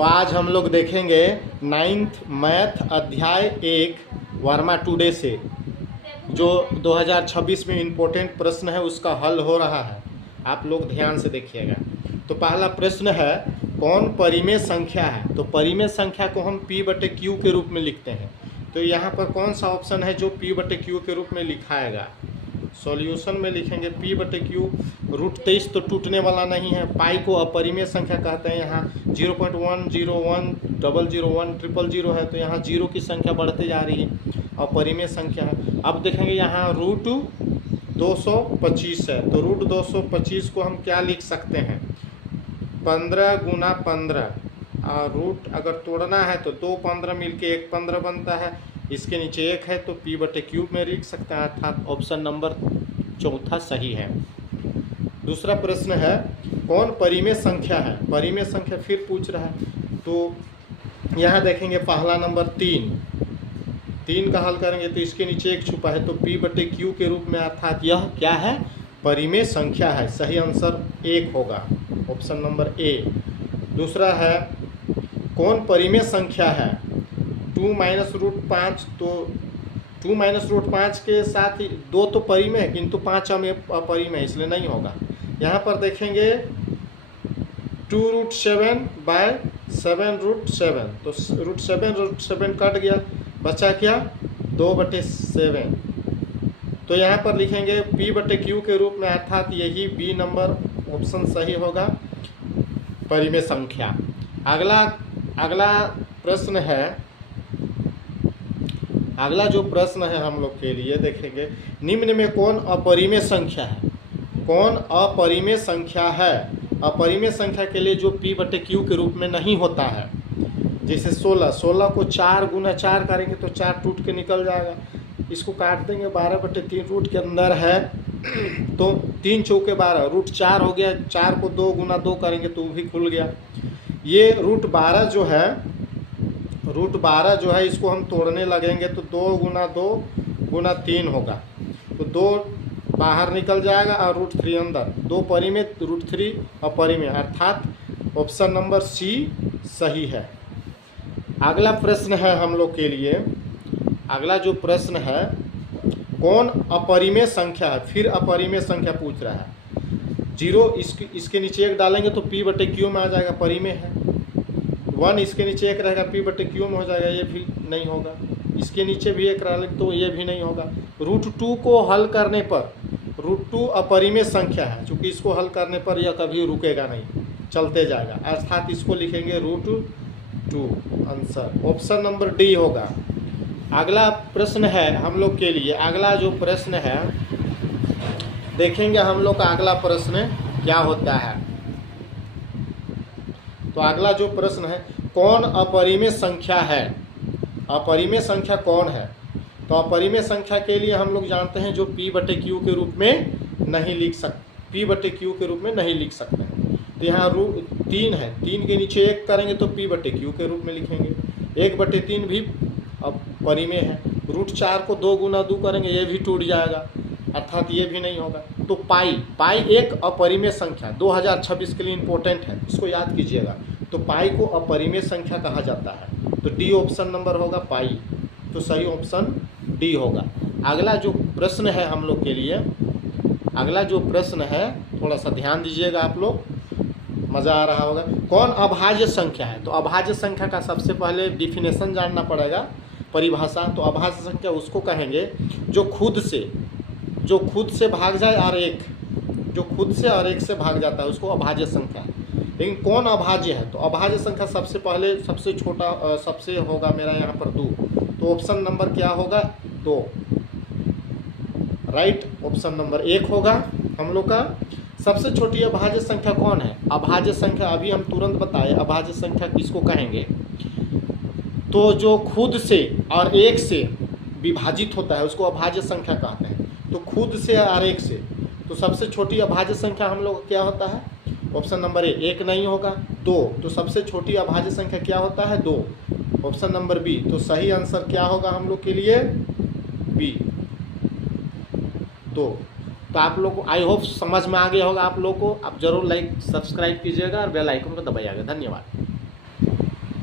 तो आज हम लोग देखेंगे 9th मैथ अध्याय 1 वर्मा टुडे से जो 2026 में इम्पोर्टेंट प्रश्न है उसका हल हो रहा है। आप लोग ध्यान से देखिएगा। तो पहला प्रश्न है, कौन परिमेय संख्या है? तो परिमेय संख्या को हम P/Q के रूप में लिखते हैं। तो यहाँ पर कौन सा ऑप्शन है जो P/Q के रूप में लिखाएगा? सॉल्यूशन में लिखेंगे P/Q। √23 तो टूटने वाला नहीं है। पाई को अपरिमेय संख्या कहते हैं। यहाँ 0.1, 0, 1, 001, 000 है, तो यहाँ जीरो की संख्या बढ़ते जा रही है, अपरिमेय संख्या है। अब देखेंगे यहाँ √225 है, तो √225 को हम क्या लिख सकते हैं? 15 × 15। और रूट अगर तोड़ना है तो 2 15 मिलके 1 15 बनता है। इसके नीचे 1 है तो P/Q में लिख सकते हैं, अर्थात ऑप्शन नंबर चौथा सही है। दूसरा प्रश्न है, कौन परिमेय संख्या है? परिमेय संख्या फिर पूछ रहा है। तो यहाँ देखेंगे पहला नंबर 3 का हल करेंगे तो इसके नीचे 1 छुपा है, तो P/Q के रूप में, अर्थात यह क्या है? परिमेय संख्या है। सही आंसर 1 होगा, ऑप्शन नंबर ए। दूसरा है, कौन परिमेय संख्या है? 2 - √5। तो 2 - √5 के साथ ही 2 तो परिमेय है, किंतु 5 अपरिमेय है, इसलिए नहीं होगा। यहाँ पर देखेंगे 2√7/7√7, तो √7 कट गया, बचा क्या? 2/7। तो यहाँ पर लिखेंगे P/Q के रूप में, अर्थात यही बी नंबर ऑप्शन सही होगा, परिमेय संख्या। अगला प्रश्न है, अगला जो प्रश्न है हम लोग के लिए देखेंगे, निम्न में कौन अपरिमेय संख्या है? कौन अपरिमेय संख्या है? अपरिमेय संख्या के लिए जो P/Q के रूप में नहीं होता है, जैसे 16 को 4 × 4 करेंगे तो 4 टूट के निकल जाएगा। इसको काट देंगे, 12/3 रूट के अंदर है, तो 3 चौके 12, √4 हो गया। 4 को 2 × 2 करेंगे तो वो भी खुल गया। ये √12 जो है इसको हम तोड़ने लगेंगे तो 2 × 2 × 3 होगा, तो 2 बाहर निकल जाएगा और √3 अंदर। 2 परिमेय, √3 अपरिमेय, अर्थात ऑप्शन नंबर सी सही है। अगला प्रश्न है हम लोग के लिए, अगला जो प्रश्न है, कौन अपरिमेय संख्या है? फिर अपरिमेय संख्या पूछ रहा है। 0 इसके नीचे 1 डालेंगे तो P/Q में आ जाएगा, परिमेय है। 1 इसके नीचे 1 रहेगा, P/Q में हो जाएगा, ये भी नहीं होगा। इसके नीचे भी 1 डालेंगे तो ये भी नहीं होगा। √2 को हल करने पर, √2 अपरिमेय संख्या है, क्योंकि इसको हल करने पर यह कभी रुकेगा नहीं, चलते जाएगा, अर्थात इसको लिखेंगे √2। आंसर ऑप्शन नंबर डी होगा। अगला प्रश्न है हम लोग के लिए, अगला जो प्रश्न है देखेंगे हम लोग का अगला प्रश्न क्या होता है। तो अगला जो प्रश्न है, कौन अपरिमेय संख्या है? अपरिमेय संख्या कौन है? तो अपरिमेय संख्या के लिए हम लोग जानते हैं जो P/Q के रूप में नहीं लिख सकते, P/Q के रूप में नहीं लिख सकते हैं। तो यहाँ 3 है, 3 के नीचे 1 करेंगे तो P/Q के रूप में लिखेंगे। 1/3 भी अब परिमेय है। √4 को 2 × 2 करेंगे, ये भी टूट जाएगा, अर्थात ये भी नहीं होगा। तो पाई एक अपरिमेय संख्या 2026 के लिए इम्पोर्टेंट है, इसको याद कीजिएगा। तो पाई को अपरिमेय संख्या कहा जाता है, तो डी ऑप्शन नंबर होगा पाई, तो सही ऑप्शन डी होगा। अगला जो प्रश्न है हम लोग के लिए, अगला जो प्रश्न है थोड़ा सा ध्यान दीजिएगा आप लोग, मज़ा आ रहा होगा। कौन अभाज्य संख्या है? तो अभाज्य संख्या का सबसे पहले डिफिनेशन जानना पड़ेगा, परिभाषा। तो अभाज्य संख्या उसको कहेंगे जो खुद से भाग जाए और जो खुद से और 1 से भाग जाता है, उसको अभाज्य संख्या है। लेकिन कौन अभाज्य है? तो अभाज्य संख्या सबसे पहले सबसे छोटा सबसे होगा मेरा यहाँ पर 2, तो ऑप्शन नंबर क्या होगा? 2, राइट, ऑप्शन नंबर 1 होगा हम लोग का। सबसे छोटी अभाज्य संख्या कौन है? अभाज्य संख्या अभी हम तुरंत बताए, अभाज्य संख्या किसको कहेंगे? तो जो खुद से और 1 से विभाजित होता है उसको अभाज्य संख्या कहते हैं। तो खुद से और 1 से, तो सबसे छोटी अभाज्य संख्या हम लोग क्या होता है? ऑप्शन नंबर ए 1 नहीं होगा, 2। तो सबसे छोटी अभाज्य संख्या क्या होता है? 2, ऑप्शन नंबर बी। तो सही आंसर क्या होगा हम लोग के लिए? बी, 2। तो आप लोग को आई होप समझ में आ गया होगा आप लोग को। आप जरूर लाइक सब्सक्राइब कीजिएगा और बेल आइकन को दबाइएगा। धन्यवाद।